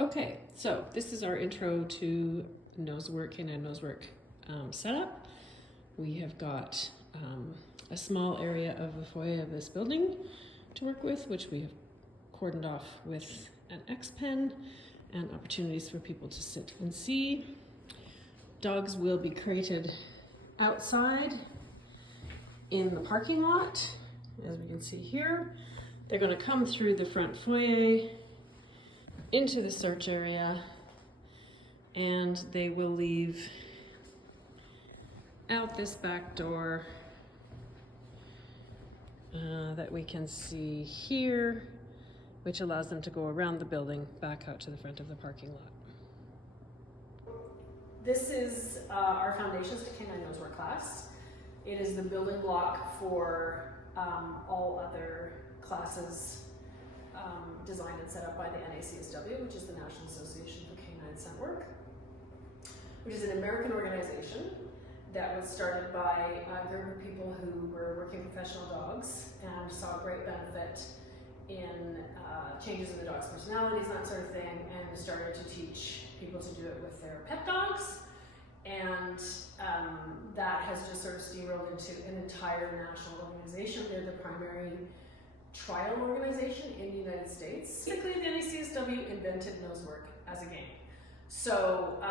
Okay, so this is our intro to Nosework and a Nosework setup. We have got a small area of the foyer of this building to work with, which we have cordoned off with an X pen and opportunities for people to sit and see. Dogs will be crated outside in the parking lot, as we can see here. They're going to come through the front foyer into the search area, and they will leave out this back door that we can see here, which allows them to go around the building back out to the front of the parking lot. This is our Foundations to Canine Nosework class. It is the building block for all other classes designed and set up by the NACSW, which is the National Association for Canine Scent Work, which is an American organization that was started by a group of people who were working professional dogs and saw great benefit in changes in the dog's personalities and that sort of thing, and started to teach people to do it with their pet dogs. And that has just sort of steamrolled into an entire national organization. They're the primary trial organization in the United States. Basically, the NACSW invented Nosework as a game. So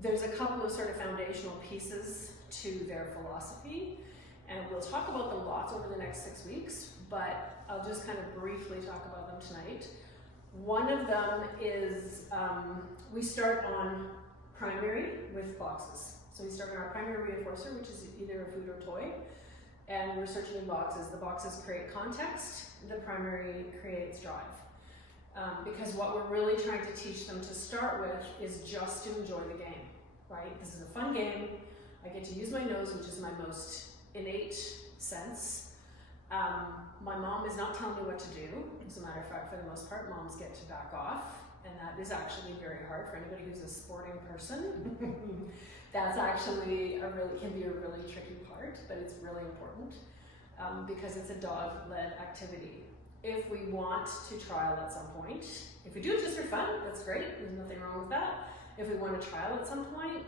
there's a couple of sort of foundational pieces to their philosophy, and we'll talk about them lots over the next 6 weeks, but I'll just kind of briefly talk about them tonight. One of them is we start on primary with boxes. So we start on our primary reinforcer, which is either a food or toy, and we're searching in boxes. The boxes create context, the primary creates drive. Because what we're really trying to teach them to start with is just to enjoy the game, right? This is a fun game. I get to use my nose, which is my most innate sense. My mom is not telling me what to do. As a matter of fact, for the most part, moms get to back off, and that is actually very hard for anybody who's a sporting person. That's actually can be a really tricky part, but it's really important because it's a dog-led activity. If we want to trial at some point, if we do it just for fun, that's great. There's nothing wrong with that. If we want to trial at some point,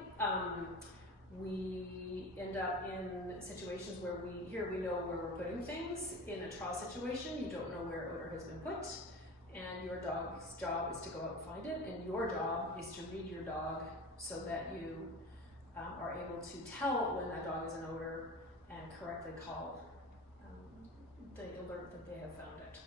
we end up in situations where we know where we're putting things. In a trial situation, you don't know where odor has been put, and your dog's job is to go out and find it, and your job is to read your dog so that you are able to tell when that dog is an odor and correctly call the alert that they have found it.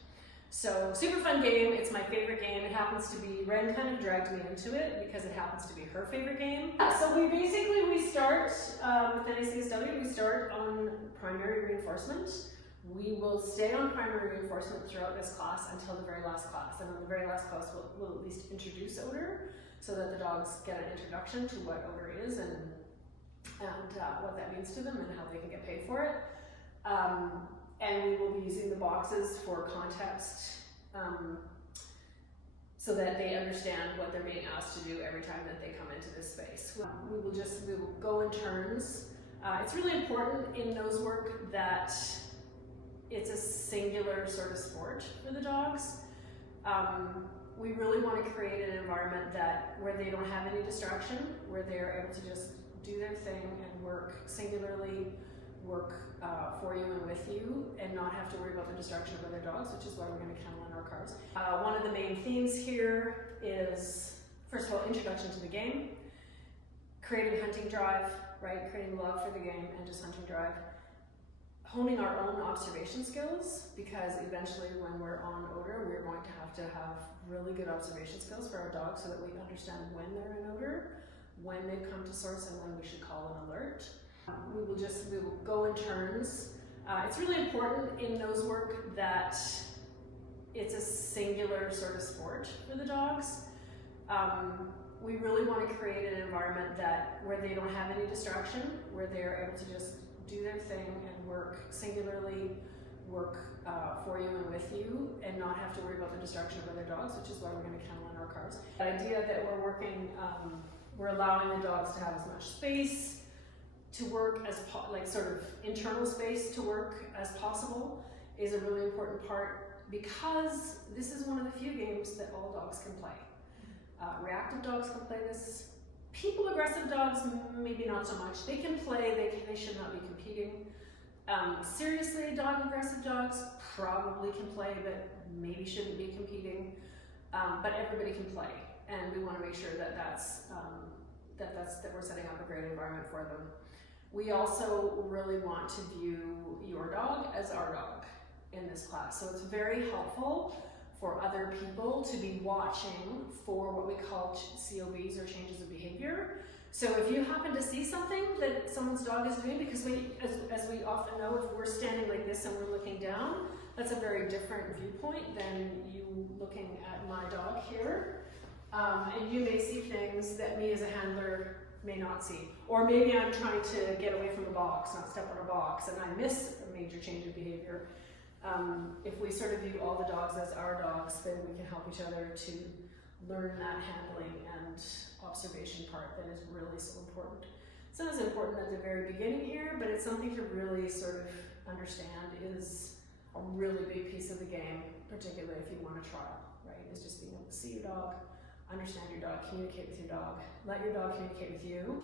So, super fun game. It's my favorite game. It happens to be, Ren kind of dragged me into it because it happens to be her favorite game. So we start with NACSW, we start on primary reinforcement. We will stay on primary reinforcement throughout this class until the very last class. And on the very last class, we'll at least introduce odor so that the dogs get an introduction to what odor is and what that means to them and how they can get paid for it. And we will be using the boxes for context so that they understand what they're being asked to do every time that they come into this space. We will go in turns. It's really important in Nosework that it's a singular sort of sport for the dogs. We really want to create an environment where they don't have any distraction, where they're able to just do their thing and work singularly, work for you and with you, and not have to worry about the distraction of other dogs, which is why we're going to kennel in our cars. One of the main themes here is, first of all, introduction to the game, creating hunting drive, right? Creating love for the game and just hunting drive. Honing our own observation skills, because eventually when we're on odor, we're going to have really good observation skills for our dogs so that we understand when they're in odor, when they've come to source, and when we should call an alert. We will go in turns. It's really important in Nosework that it's a singular sort of sport for the dogs. We really want to create an environment where they don't have any distraction, where they're able to just do their thing and work singularly, work for you and with you, and not have to worry about the distraction of other dogs, which is why we're going to kennel in our cars. The idea that we're working, we're allowing the dogs to have as much space to work like sort of internal space to work as possible is a really important part because this is one of the few games that all dogs can play. Reactive dogs can play this. People aggressive dogs, maybe not so much. They can play, they should not be competing. Seriously, aggressive dogs probably can play, but maybe shouldn't be competing. But everybody can play, and we want to make sure that that we're setting up a great environment for them. We also really want to view your dog as our dog in this class, so it's very helpful for other people to be watching for what we call COBs, or changes of behavior. So if you happen to see something that someone's dog is doing, because as we often know, if we're standing like this and we're looking down, that's a very different viewpoint than you looking at my dog here. And you may see things that me as a handler may not see. Or maybe I'm trying to get away from the box, not step on a box, and I miss a major change of behavior. If we sort of view all the dogs as our dogs, then we can help each other to learn that handling and observation part that is really so important. It's not as important at the very beginning here, but it's something to really sort of understand is a really big piece of the game, particularly if you want to trial, right? Is just being able to see your dog, understand your dog, communicate with your dog, let your dog communicate with you.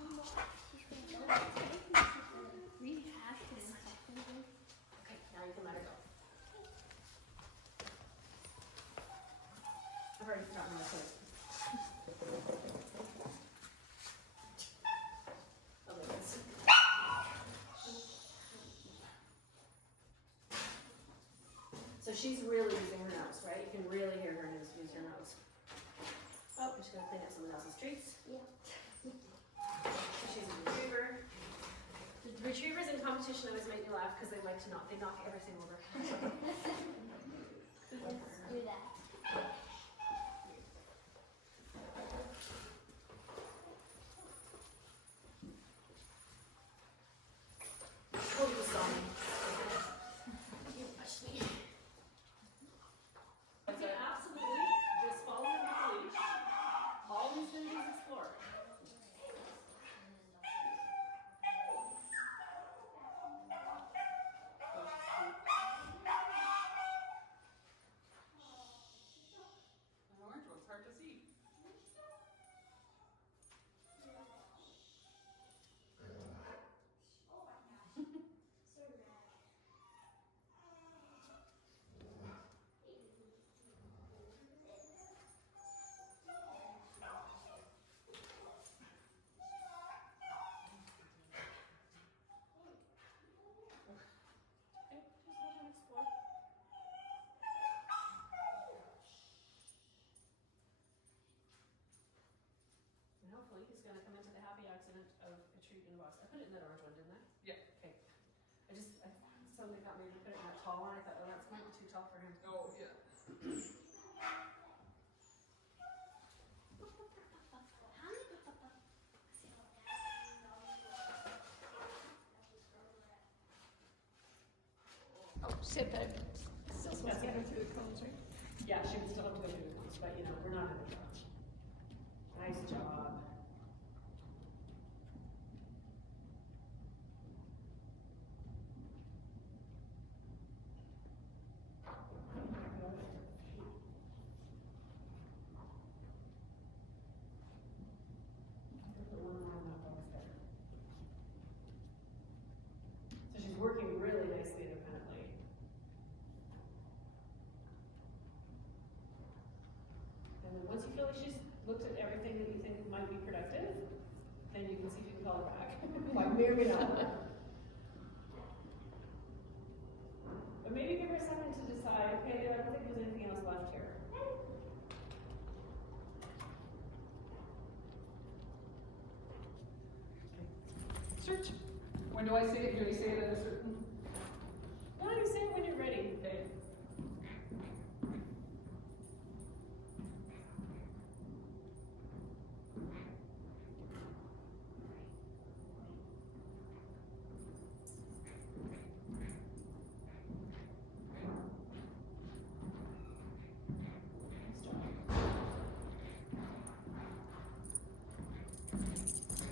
Okay, now you can let her go. I've already forgotten my foot. So she's really using her nose, right? You can really hear her use her nose. Oh, she's gonna clean up someone else's treats. Yeah. She's a retriever. The retrievers in competition always make me laugh because they knock everything over. Let's do that. Hopefully he's going to come into the happy accident of a treat in the box. I put it in that orange one, didn't I? Yeah. Okay. I suddenly thought maybe put it in that tall one. I thought, oh, that's might be too tall for him. Oh, yeah. Oh, shit, but Still supposed to go through the cones, right? Yeah, she would still have to go through the cones, but you know, we're not in a rush. Nice job. So she's working really nicely independently. And then once you feel like she's looked at everything that you think might be productive, then you can see if you can call her back. Like maybe not. But maybe give her a second to decide, okay, I don't think there's anything else left here. Search. When do I say it? Do I say it at a certain